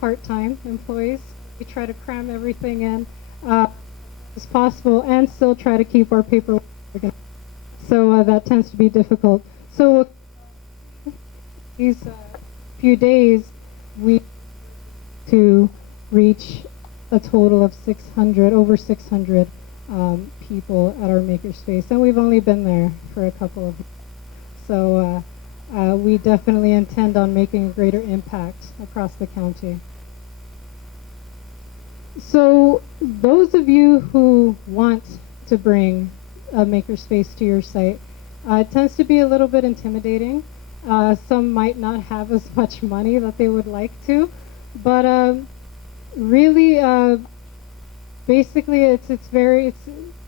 part-time employees. We try to cram everything in as possible and still try to keep our paperwork. So that tends to be difficult. So these few days, we to reach a total of 600, over 600 people at our Makerspace, and we've only been there for a couple of years. So we definitely intend on making a greater impact across the county. So those of you who want to bring a Makerspace to your site, it tends to be a little bit intimidating. Some might not have as much money that they would like to, but really, basically, it's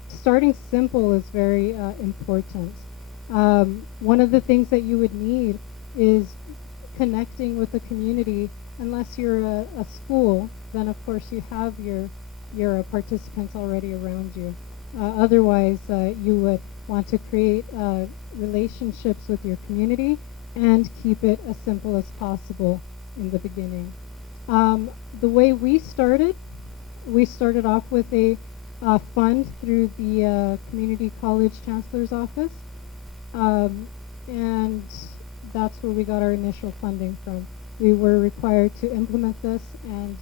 starting simple is very important. One of the things that you would need is connecting with the community. Unless you're a school, then of course you have your participants already around you. Otherwise, you would want to create relationships with your community and keep it as simple as possible in the beginning. The way we started off with a fund through the Community College Chancellor's Office, and that's where we got our initial funding from. We were required to implement this and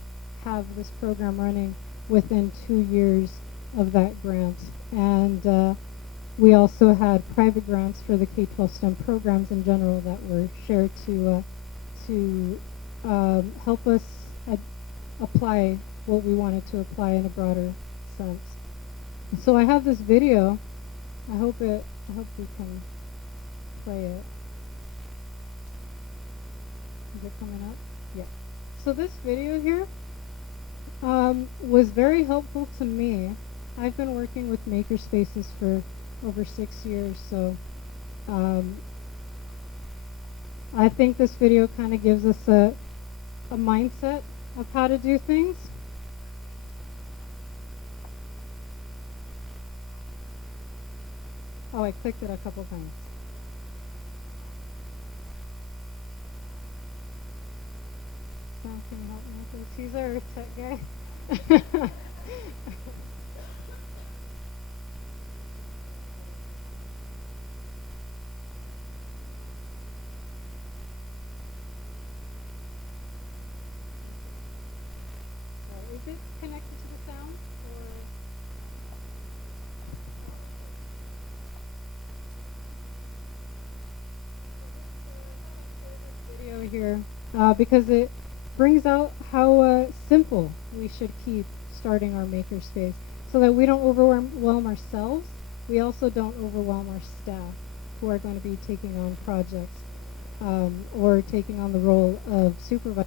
have this program running within 2 years of that grant. And we also had private grants for the K-12 STEM programs in general that were shared to help us apply what we wanted to apply in a broader sense. So I have this video. I hope we can play it. Is it coming up? Yeah. So this video here was very helpful to me. I've been working with Makerspaces for over 6 years, so I think this video kind of gives us a mindset of how to do things. Oh, I clicked it a couple times. Sam, can you help me with this? He's our tech guy. Is it connected to the sound, or video here because it brings out how simple we should keep starting our Makerspace, so that we don't overwhelm ourselves. We also don't overwhelm our staff who are going to be taking on projects or taking on the role of supervisor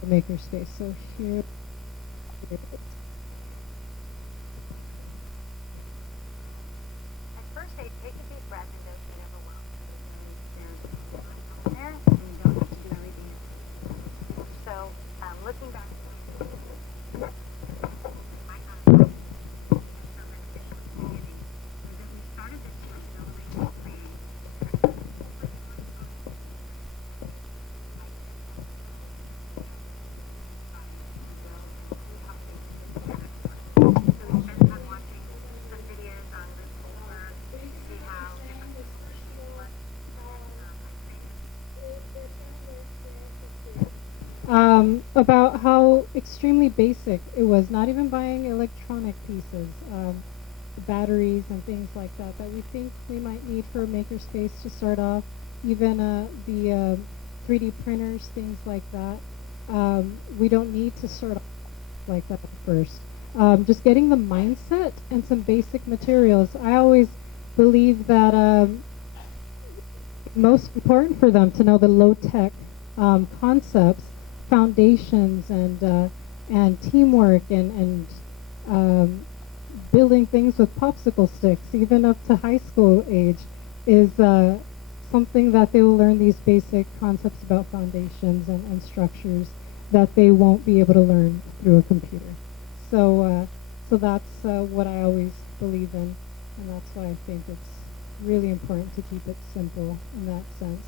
for Makerspace. So here. At first, take a deep breath and don't get overwhelmed. There's there, and you don't have to do everything. So, looking back, my beginning was that we started this from building create. About how extremely basic it was, not even buying electronic pieces, batteries and things like that we think we might need for a Makerspace to start off, even the 3D printers, things like that. We don't need to start off like that first. Just getting the mindset and some basic materials. I always believe that most important for them to know the low-tech concepts, foundations, and teamwork, and building things with popsicle sticks, even up to high school age, is something that they will learn, these basic concepts about foundations and structures that they won't be able to learn through a computer. So that's what I always believe in, and that's why I think it's really important to keep it simple in that sense.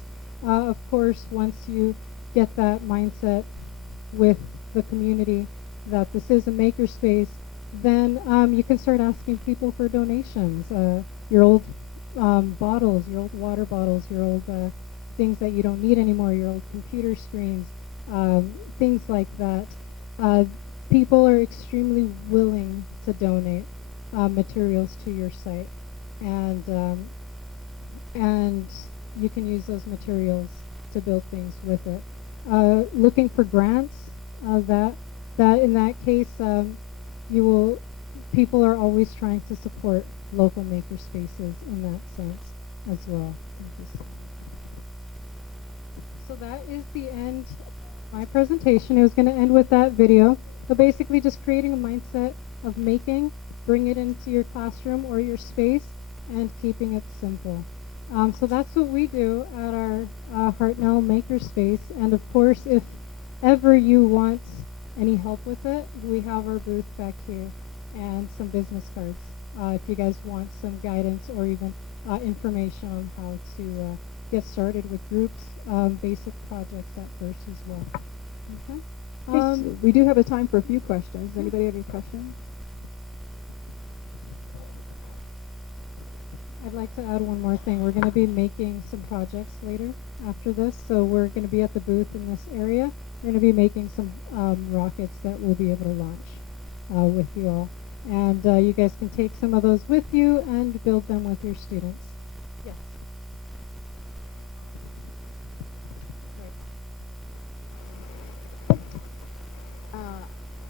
Of course, once you get that mindset with the community that this is a makerspace, then you can start asking people for donations. Your old bottles, your old water bottles, your old things that you don't need anymore, your old computer screens, things like that. People are extremely willing to donate materials to your site, and you can use those materials to build things with it. Looking for grants, that in that case, you will. People are always trying to support local maker spaces in that sense as well. So that is the end of my presentation. I was going to end with that video, but basically just creating a mindset of making, bring it into your classroom or your space, and keeping it simple. So that's what we do at our Hartnell Makerspace. And of course, if ever you want any help with it, we have our booth back here and some business cards. If you guys want some guidance or even information on how to get started with groups, basic projects at first as well. Okay. We do have a time for a few questions. Does anybody have any questions? I'd like to add one more thing. We're going to be making some projects later after this, so we're going to be at the booth in this area. We're going to be making some rockets that we'll be able to launch with you all. And you guys can take some of those with you and build them with your students. Yes.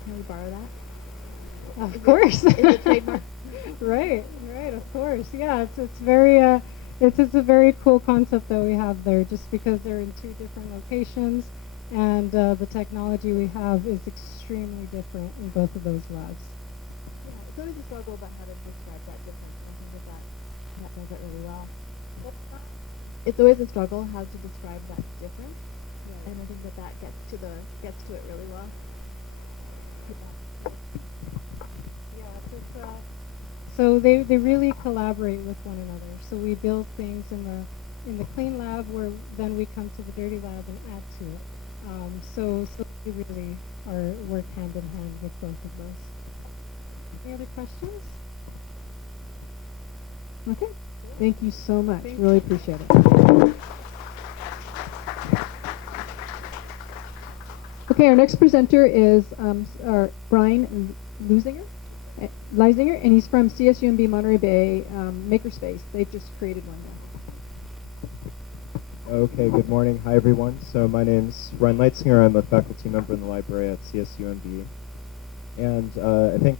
Can we borrow that? Of course. Is it trademark? Right, of course. Yeah, it's very it's a very cool concept that we have there, just because they're in two different locations, and the technology we have is extremely different in both of those labs. Yeah, it's always a struggle about how to describe that difference. I think that does it really well. It's always a struggle how to describe that difference, and I think that gets to it really well. So they really collaborate with one another. So we build things in the clean lab, where then we come to the dirty lab and add to it. So we really work hand in hand with both of those. Any other questions? Okay. Thank you so much. Thank really appreciate it. Okay, our next presenter is Brian Leisinger, and he's from CSUMB Monterey Bay Makerspace. They've just created one now. Okay, good morning. Hi, everyone. So my name's Brian Leisinger. I'm a faculty member in the library at CSUMB. And I think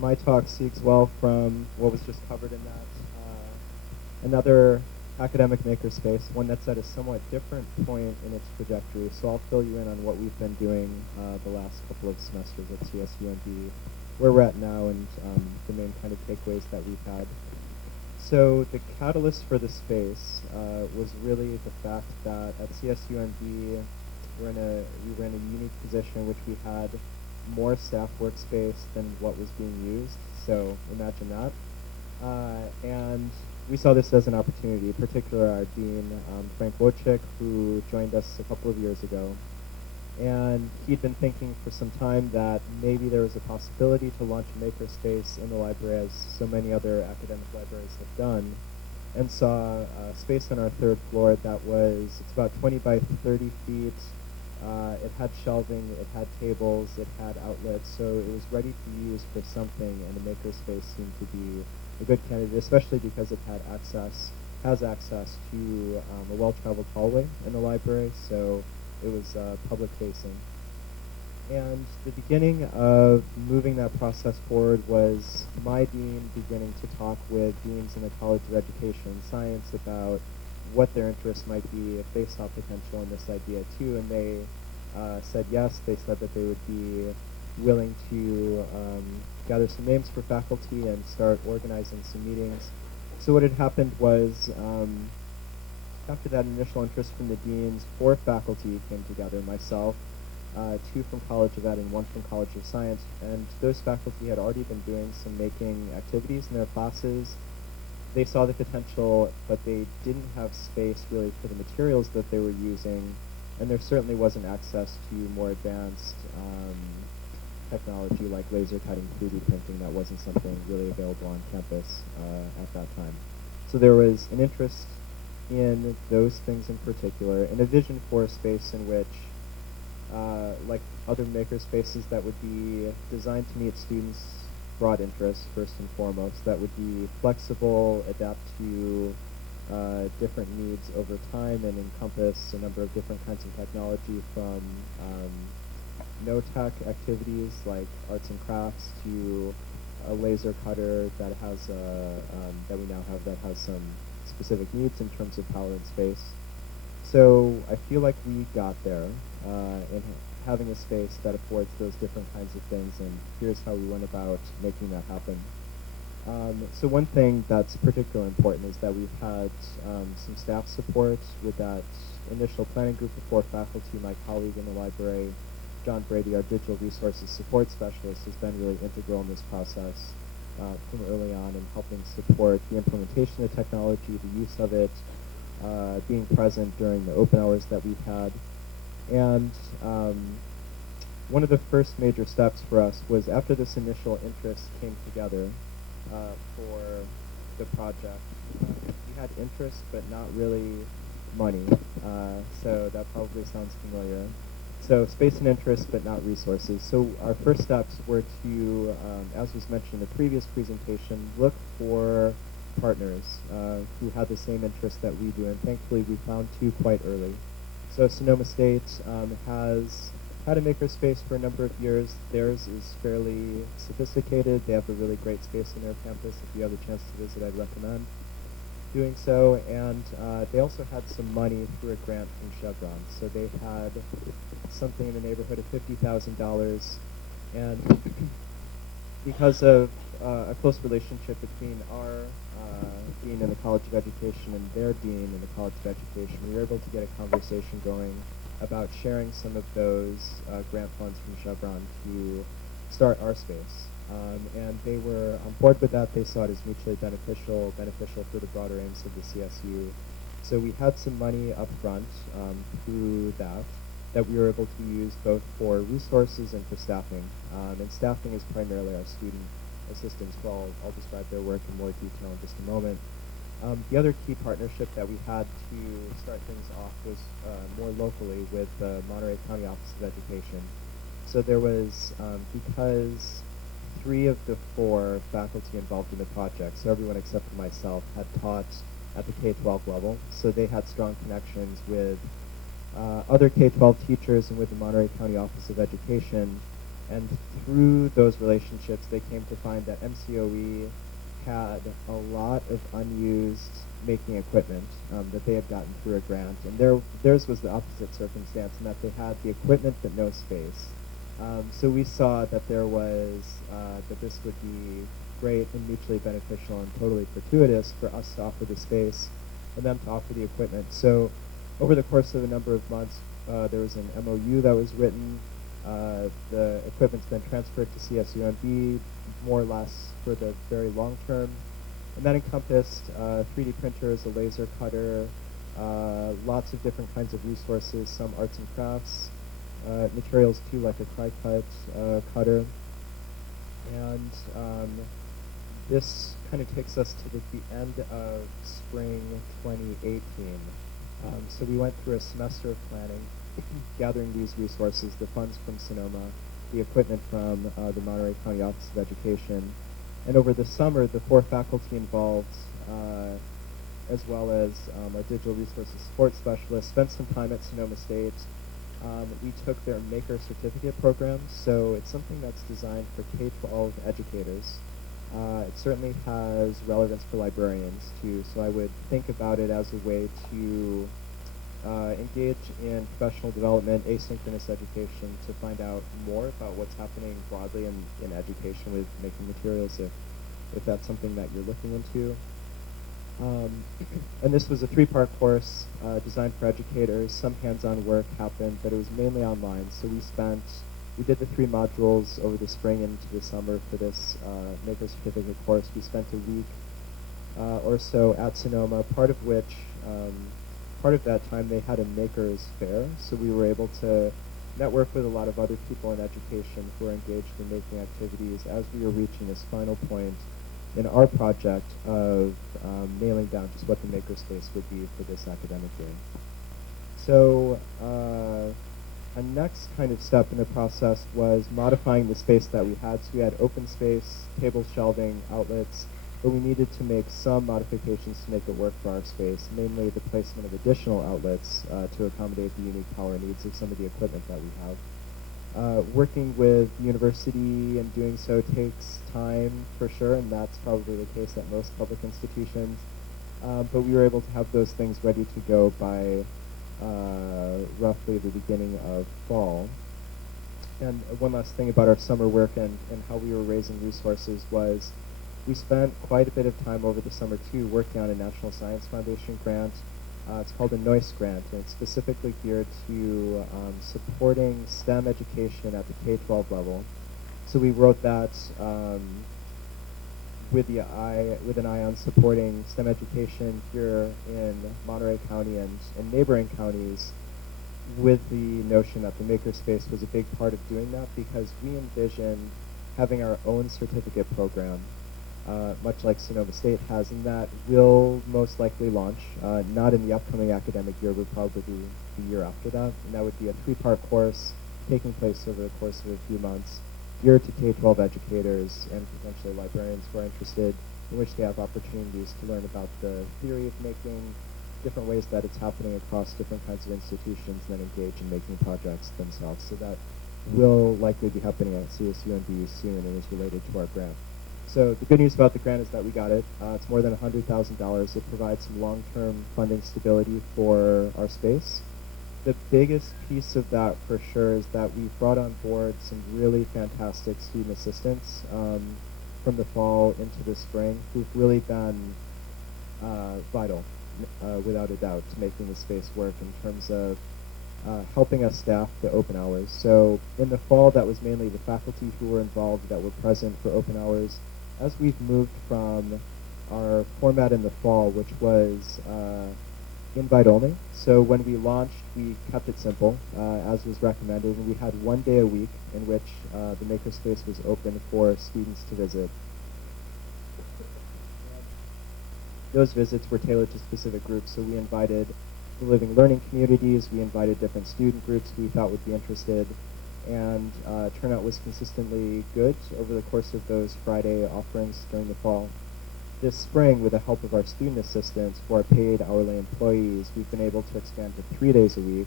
my talk speaks well from what was just covered in that. Another academic makerspace, one that's at a somewhat different point in its trajectory. So I'll fill you in on what we've been doing the last couple of semesters at CSUMB, where we're at now, and the main kind of takeaways that we've had. So the catalyst for the space was really the fact that at CSUMB we were in a unique position in which we had more staff workspace than what was being used. So imagine that. And we saw this as an opportunity, particularly our dean, Frank Wojcik, who joined us a couple of years ago. And he'd been thinking for some time that maybe there was a possibility to launch a makerspace in the library, as so many other academic libraries have done, and saw a space on our third floor it's about 20 by 30 feet. It had shelving, it had tables, it had outlets, so it was ready to use for something, and a makerspace seemed to be a good candidate, especially because it has access to a well-traveled hallway in the library, so it was public facing. And the beginning of moving that process forward was my dean beginning to talk with deans in the College of Education and Science about what their interests might be if they saw potential in this idea too, and they said yes. They said that they would be willing to gather some names for faculty and start organizing some meetings. So what had happened was, after that initial interest from the deans, 4 faculty came together, myself, 2 from College of Ed and 1 from College of Science, and those faculty had already been doing some making activities in their classes. They saw the potential, but they didn't have space really for the materials that they were using and there certainly wasn't access to more advanced technology like laser cutting, 3D printing. That wasn't something really available on campus at that time. So there was an interest in those things in particular, and a vision for a space in which, like other maker spaces, that would be designed to meet students' broad interests first and foremost, that would be flexible, adapt to different needs over time, and encompass a number of different kinds of technology from no-tech activities like arts and crafts to a laser cutter that has that we now have that has some specific needs in terms of power and space. So I feel like we got there in having a space that affords those different kinds of things, and here's how we went about making that happen. So one thing that's particularly important is that we've had some staff support with that initial planning group of 4 faculty. My colleague in the library, John Brady, our digital resources support specialist, has been really integral in this process from early on in helping support the implementation of technology, the use of it, being present during the open hours that we've had. And one of the first major steps for us was after this initial interest came together for the project. We had interest, but not really money. So that probably sounds familiar. So space and interest, but not resources. So our first steps were to, as was mentioned in the previous presentation, look for partners who had the same interest that we do, and thankfully we found 2 quite early. So Sonoma State has had a makerspace for a number of years. Theirs is fairly sophisticated. They have a really great space in their campus. If you have the chance to visit, I'd recommend doing so. And they also had some money through a grant from Chevron. So they had something in the neighborhood of $50,000. And because of a close relationship between our dean in the College of Education and their dean in the College of Education, we were able to get a conversation going about sharing some of those grant funds from Chevron to start our space. And they were on board with that. They saw it as mutually beneficial for the broader aims of the CSU. So we had some money up front through that we were able to use both for resources and for staffing. And staffing is primarily our student assistants. Well, I'll describe their work in more detail in just a moment. The other key partnership that we had to start things off was more locally with the Monterey County Office of Education. So there was, because 3 of the 4 faculty involved in the project, so everyone except for myself, had taught at the K-12 level, so they had strong connections with other K-12 teachers and with the Monterey County Office of Education. And through those relationships, they came to find that MCOE had a lot of unused making equipment that they had gotten through a grant. And theirs was the opposite circumstance in that they had the equipment but no space. So we saw that there was, that this would be great and mutually beneficial and totally fortuitous for us to offer the space and them to offer the equipment. So over the course of a number of months, there was an MOU that was written. The equipment's been transferred to CSUMB, more or less for the very long term. And that encompassed 3D printers, a laser cutter, lots of different kinds of resources, some arts and crafts, materials too, like a cry-cut cutter. And this kind of takes us to the end of spring 2018. So we went through a semester of planning, gathering these resources, the funds from Sonoma, the equipment from the Monterey County Office of Education. And over the summer, the 4 faculty involved, as well as our digital resources support specialist, spent some time at Sonoma State. We took their Maker Certificate program, so it's something that's designed for K-12 educators. It certainly has relevance for librarians too, so I would think about it as a way to engage in professional development, asynchronous education, to find out more about what's happening broadly in education with making materials, if that's something that you're looking into. And this was a 3-part course designed for educators. Some hands-on work happened, but it was mainly online. So we did the 3 modules over the spring into the summer for this Maker Certificate course. We spent a week or so at Sonoma, part of which part of that time, they had a makers fair, so we were able to network with a lot of other people in education who are engaged in making activities as we were reaching this final point in our project of nailing down just what the makerspace would be for this academic year. So a next kind of step in the process was modifying the space that we had. So we had open space, table shelving, outlets, but we needed to make some modifications to make it work for our space, namely the placement of additional outlets to accommodate the unique power needs of some of the equipment that we have. Working with university and doing so takes time for sure, and that's probably the case at most public institutions. But we were able to have those things ready to go by roughly the beginning of fall. And one last thing about our summer work and how we were raising resources was we spent quite a bit of time over the summer too working on a National Science Foundation grant. It's called a NOICE grant, and it's specifically geared to supporting STEM education at the K-12 level. So we wrote that with an eye on supporting STEM education here in Monterey County and neighboring counties, with the notion that the Makerspace was a big part of doing that, because we envisioned having our own certificate program, much like Sonoma State has, and that will most likely launch, not in the upcoming academic year, but probably the year after that. And that would be a 3-part course taking place over the course of a few months, geared to K-12 educators and potentially librarians who are interested, in which they have opportunities to learn about the theory of making, different ways that it's happening across different kinds of institutions, and then engage in making projects themselves. So that will likely be happening at CSUMB soon and is related to our grant. So the good news about the grant is that we got it. It's more than $100,000. It provides some long-term funding stability for our space. The biggest piece of that for sure is that we've brought on board some really fantastic student assistants from the fall into the spring who've really been vital, without a doubt, to making the space work in terms of helping us staff the open hours. So in the fall, that was mainly the faculty who were involved that were present for open hours. As we've moved from our format in the fall, which was invite only, so when we launched, we kept it simple, as was recommended, and we had 1 day a week in which the Makerspace was open for students to visit. Those visits were tailored to specific groups, so we invited the living learning communities, we invited different student groups we thought would be interested, and turnout was consistently good over the course of those Friday offerings during the fall. This spring, with the help of our student assistants for our paid hourly employees, we've been able to expand to 3 days a week,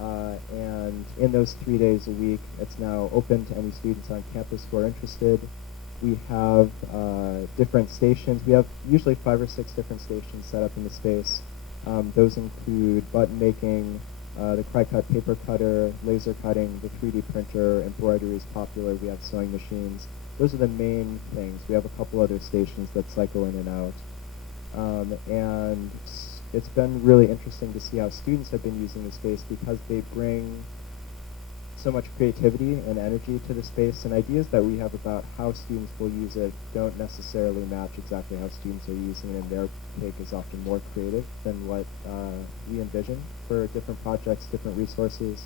and in those 3 days a week, it's now open to any students on campus who are interested. We have different stations. We have usually 5 or 6 different stations set up in the space. Those include button making, the Cry-Cut paper cutter, laser cutting, the 3D printer, embroidery is popular, we have sewing machines. Those are the main things. We have a couple other stations that cycle in and out. And it's been really interesting to see how students have been using the space, because they bring so much creativity and energy to the space, and ideas that we have about how students will use it don't necessarily match exactly how students are using it, and their take is often more creative than what we envision for different projects, different resources.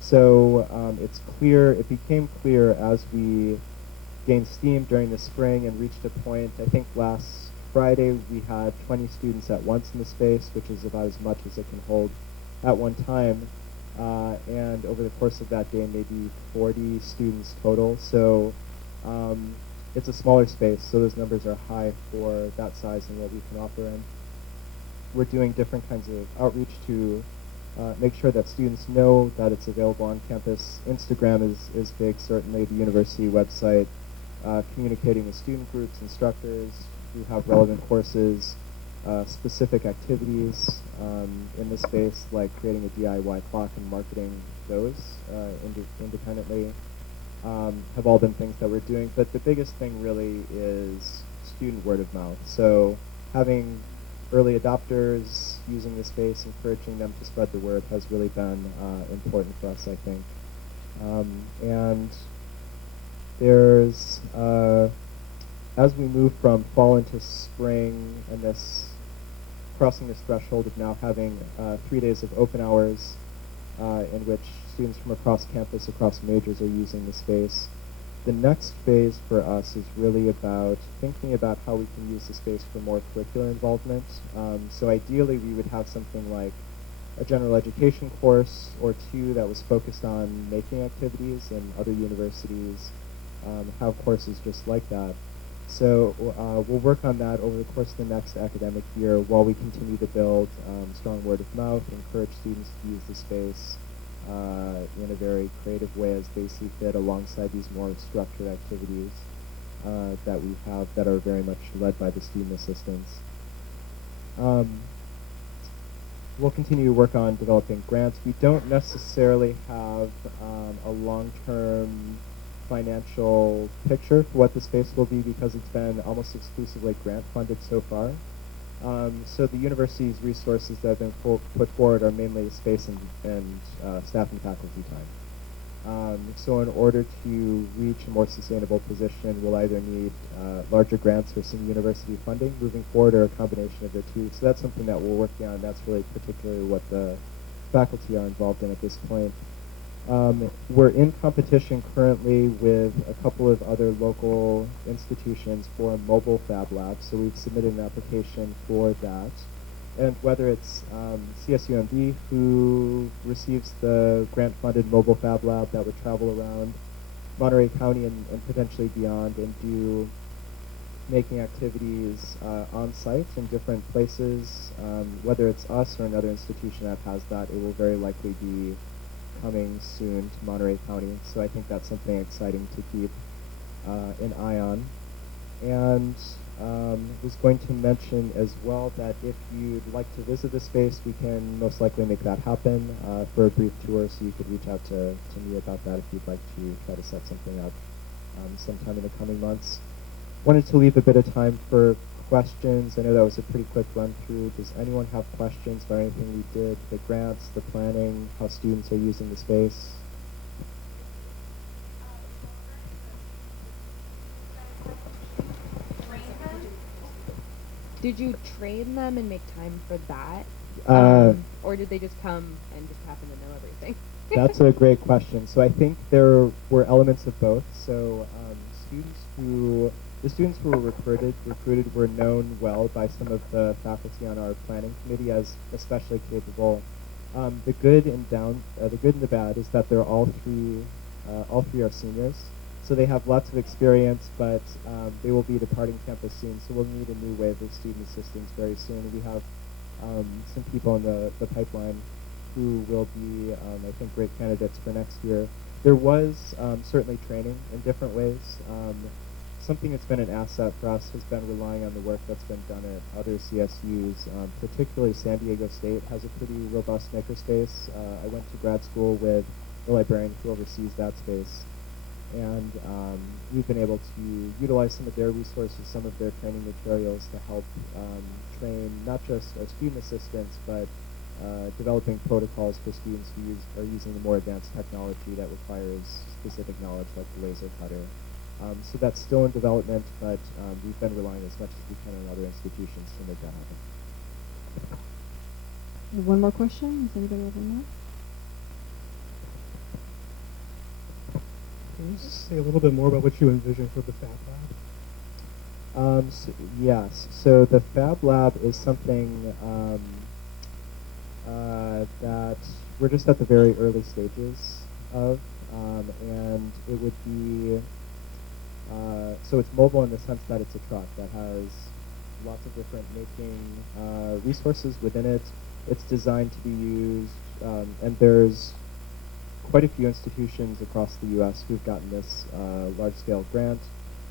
So it became clear as we gained steam during the spring and reached a point, I think last Friday we had 20 students at once in the space, which is about as much as it can hold at one time. And over the course of that day, maybe 40 students total. So it's a smaller space, so those numbers are high for that size and what we can offer. And we're doing different kinds of outreach to make sure that students know that it's available on campus. Instagram is big, certainly. The university website, communicating with student groups, instructors who have relevant courses, specific activities in the space, like creating a DIY clock and marketing those independently, have all been things that we're doing. But the biggest thing really is student word of mouth. So having early adopters using the space, encouraging them to spread the word has really been important for us, I think. And there's, as we move from fall into spring and this crossing this threshold of now having 3 days of open hours in which students from across campus, across majors are using the space. The next phase for us is really about thinking about how we can use the space for more curricular involvement. So ideally we would have something like a general education course or two that was focused on making activities, and other universities have courses just like that. So we'll work on that over the course of the next academic year while we continue to build strong word of mouth, encourage students to use the space in a very creative way as they see fit alongside these more structured activities that we have that are very much led by the student assistants. We'll continue to work on developing grants. We don't necessarily have a long-term financial picture for what the space will be because it's been almost exclusively grant funded so far. So the university's resources that have been put forward are mainly space and staff and faculty time. So in order to reach a more sustainable position, we'll either need larger grants or some university funding moving forward, or a combination of the two. So that's something that we're working on. That's really particularly what the faculty are involved in at this point. We're in competition currently with a couple of other local institutions for a mobile fab lab, so we've submitted an application for that. And whether it's CSUMB, who receives the grant-funded mobile fab lab that would travel around Monterey County and potentially beyond and do making activities on site in different places, whether it's us or another institution that has that, it will very likely be coming soon to Monterey County. So I think that's something exciting to keep an eye on. And was going to mention as well that if you'd like to visit the space, we can most likely make that happen for a brief tour, so you could reach out to me about that if you'd like to try to set something up sometime in the coming months. Wanted to leave a bit of time for questions. I know that was a pretty quick run through. Does anyone have questions about anything we did, the grants, the planning, how students are using the space? Did you train them and make time for that? Or did they just come and just happen to know everything? That's a great question. So I think there were elements of both. So the students who were recruited were known well by some of the faculty on our planning committee as especially capable. The good and the bad is that they're all three are seniors. So they have lots of experience, but they will be departing campus soon. So we'll need a new wave of student assistants very soon. We have some people in the pipeline who will be, I think, great candidates for next year. There was certainly training in different ways. Something that's been an asset for us has been relying on the work that's been done at other CSUs. Particularly San Diego State has a pretty robust makerspace. I went to grad school with the librarian who oversees that space. And we've been able to utilize some of their resources, some of their training materials to help train not just our student assistants, but developing protocols for students who are using the more advanced technology that requires specific knowledge like the laser cutter. So that's still in development, but we've been relying as much as we can on other institutions to make that happen. One more question? Is anybody have one more? Can you just say a little bit more about what you envision for the Fab Lab? Yes. So the Fab Lab is something that we're just at the very early stages of, and it would be so it's mobile in the sense that it's a truck that has lots of different making resources within it. It's designed to be used, and there's quite a few institutions across the U.S. who've gotten this large-scale grant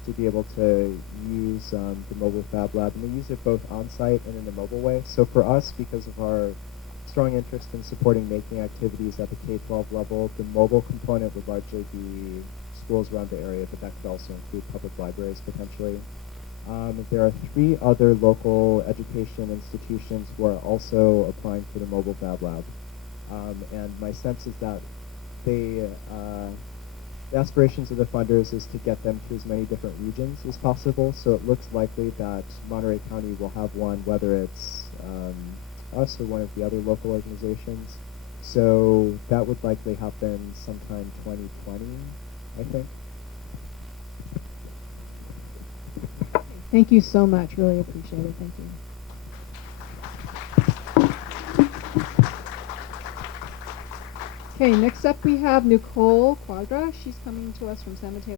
to be able to use the mobile Fab Lab, and they use it both on-site and in a mobile way. So for us, because of our strong interest in supporting making activities at the K-12 level, the mobile component would largely be schools around the area, but that could also include public libraries potentially. There are 3 other local education institutions who are also applying for the mobile Fab Lab. And my sense is that the aspirations of the funders is to get them to as many different regions as possible. So it looks likely that Monterey County will have one, whether it's us or one of the other local organizations. So that would likely happen sometime 2020, I think. Thank you so much. Really appreciate it. Thank you. Okay, next up we have Nicole Quadra. She's coming to us from San Mateo.